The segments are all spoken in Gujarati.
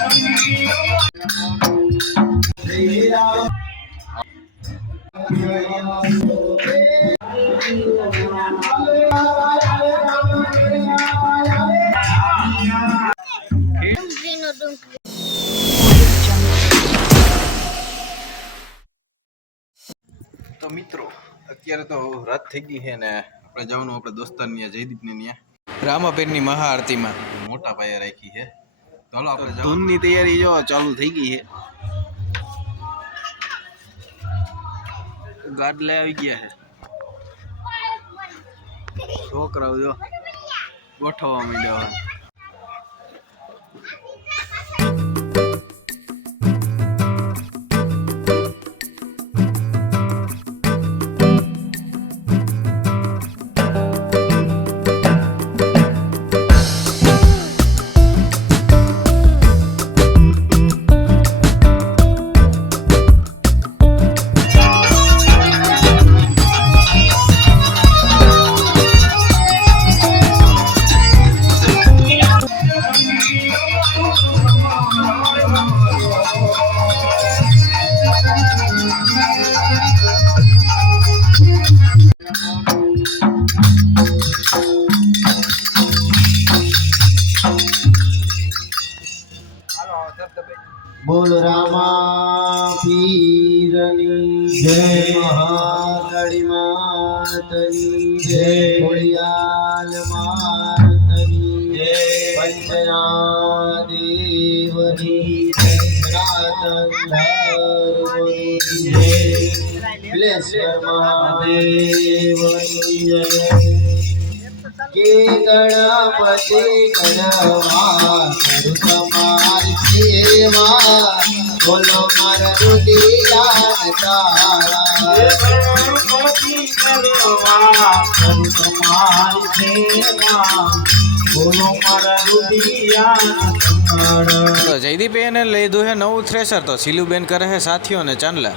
તો મિત્રો, અત્યારે તો રાત થઈ ગઈ છે ને આપણે જવાનું આપણે દોસ્તારની ત્યાં જયદીપને ત્યાં. મહાઆરતી મહાઆરતીમાં મોટા પાયે રાખી છે. હાલો આપણે ધૂનની તૈયારી જો ચાલુ થઈ ગઈ છે. ગાડલે આવી ગયા છે. છોકરાઓ જો ગોઠવવા માંડ્યા બોલ રામા પીરની જય મહાકાળી માતની જય ખોડિયાલ માતની જય પંચના દેવની જય. મહાદેવની જય. કે ગણપતિ ગણવા કરું તમારી સેવા. બોલો મારા રુદિયાન તારા ગણપતિ ગણવા કરું તમારી સેવા. બોલો મારા રુદિયાન તારા તો જયદીપ એને લીધું છે નવું થ્રેસર. તો સિલુબેન કરે છે સાથીઓને ચાંદલા.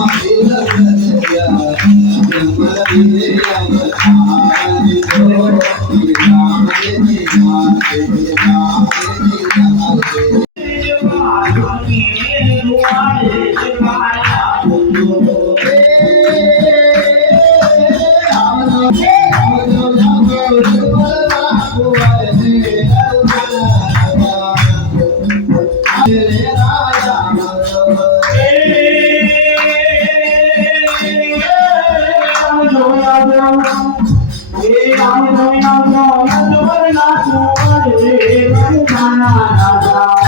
Amen. Thank you.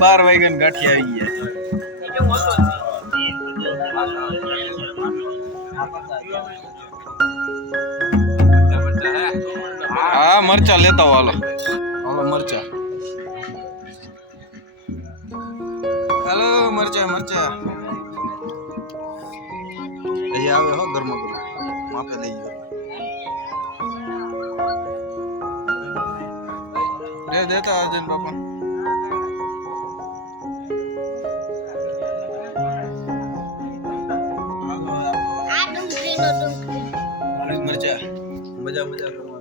બાર વાગ્યા ગાંઠી આવી ગયા. હા, મરચા લેતા હાલો. હાલો, મરચા. હાલો, મરચા મરચા. હજી આવે હો ગરમો ગરમ માપે લઈ ગયો. દેતા અર્જુન બાપા. મરચા મજા મજા. કરો